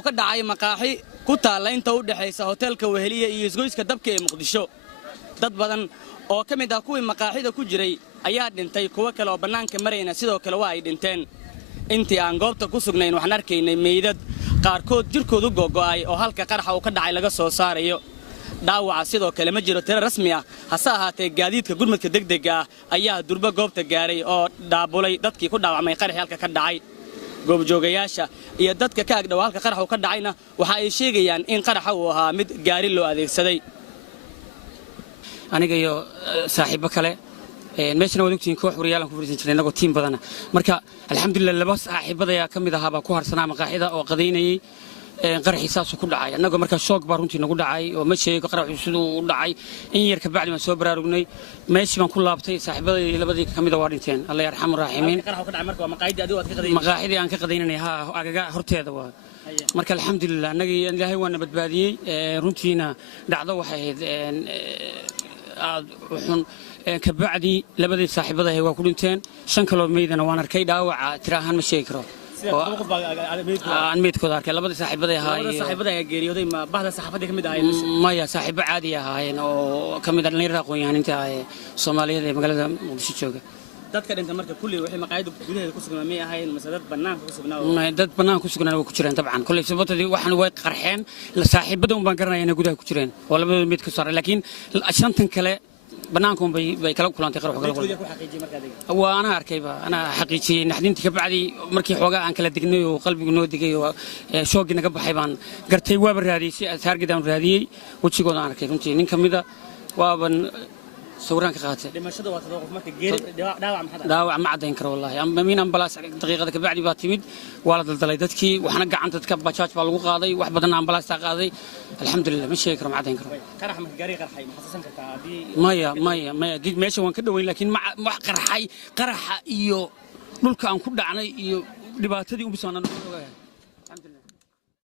uu ka dhacay maqaaxi ku taalla inta u dhaxaysa hoteelka Weheliya iyo isgoyska dabka ee Muqdisho. Dad badan oo ka mid ah kuwii maqaaxida ku jiray ayaa dhintay, kuwa kale oo bannaanka marayna sidoo kale waa ay dhinteen. intii aan goobta ku sugnayn waxaan arkaynay meydad qaarkood jirkoodu go'go'ay oo halka qaraxa uu ka dhacay laga soo saarayo. dhaawaca sidoo kale ma jiro tiro rasmi ah, hase ahaatee gaadiidka gurmadka degdega ah ayaa durba goobta gaaray oo daabulay dadkii ku dhaawacmay qaraxii halka ka dhacay. goobjoogayaasha iyo dadka ka agdhow halka qaraxa uu ka dhacayna waxa ay sheegayaan in qaraxa uu ahaa mid gaari loo adeegsaday. aniga iyo saaxiibo kale meeshana wada ogtiin koox wariyaalan ku fariisan jirnay anagoo tiim badana marka alxamdulillah laba saaxiibada ayaa kamid ahaa baa ku harsanaa maqaaxida oo qadaynayay qaraxii saas ku dhacay anagoo marka shoog baa runtii nagu dhacay oo ma sheego qaraxii sidoo u dhacay in yar ka bacdi ma soo baraarugnay meeshii baan ku laabtay saaxiibadii labadii kamid ah waa dhinteen Allah yarxamu raaximiin qaraxa ka dhacay marka waa maqaayadii adigu aad ka qadaynay maqaaxidii aan ka qadaynay agaga horteeda waa marka alxamdulillah anagii ilaahay waa nabadbaadiyay runtiina dhacdo waxay ahayd aad xun ka bacdi labadii saaxiibada waa ku dhinteen 5 kale meydana waan arkay dhaawaca tiraahan ma sheegi karo aan meydkooda arkay labadii saaxiibada ayaa geeriyooday ma bahda saxaafadda kamid ahaayeen maya saaxiibo caadi ahaayeen oo kamid ah dhalinyarada aqoon-yahaninta Soomaaliyeed ee magaalada Muqdisho jooga. dadka dhinta marka kulli waxay maqaayadda gudaheeda ku sugnaa may ahayn mise dad banaanka ku sugnaa dad banaanka ku sugnaa way ku jireen dabcan kulli sababtooda waxaan way qarxeen la saaxiibada baan garanayay inay gudaha ku jireen oo labada mid ka saaray laakiin shantan kale banaanka bay kala kulantay qarax kala ku xaqiijiyay marka adiga waa ana arkayba ana xaqiijiyay naxdintii ka bacdi markii xoogaa aan kala dignay oo qalbigu noo digay oo shoogii naga baxay baan gartay waaba raadiyay taargedan raadiyay wajigooda aan arkay runtii nin kamida waaban sawiraan ka qaatay dhimashada waa qof marka geeri dhaawac ma cadeyn karo wallahi ama min ambalaas daqiiqada ka bacdi baa timid waa la daldalay dadkii waxna gacanta dadka bajaaj baa lagu qaaday wax badan ambalaas ta qaaday alxamdulillah ma sheegi karo ma cadeyn karo qarax marka gaari qarxay ma xasuusan kartaa hadii maya did meesha waan ka dhaweyn laakiin wax qarxay qaraxa iyo dhulka aan ku dhacnay iyo dhibaatadii u bisaanan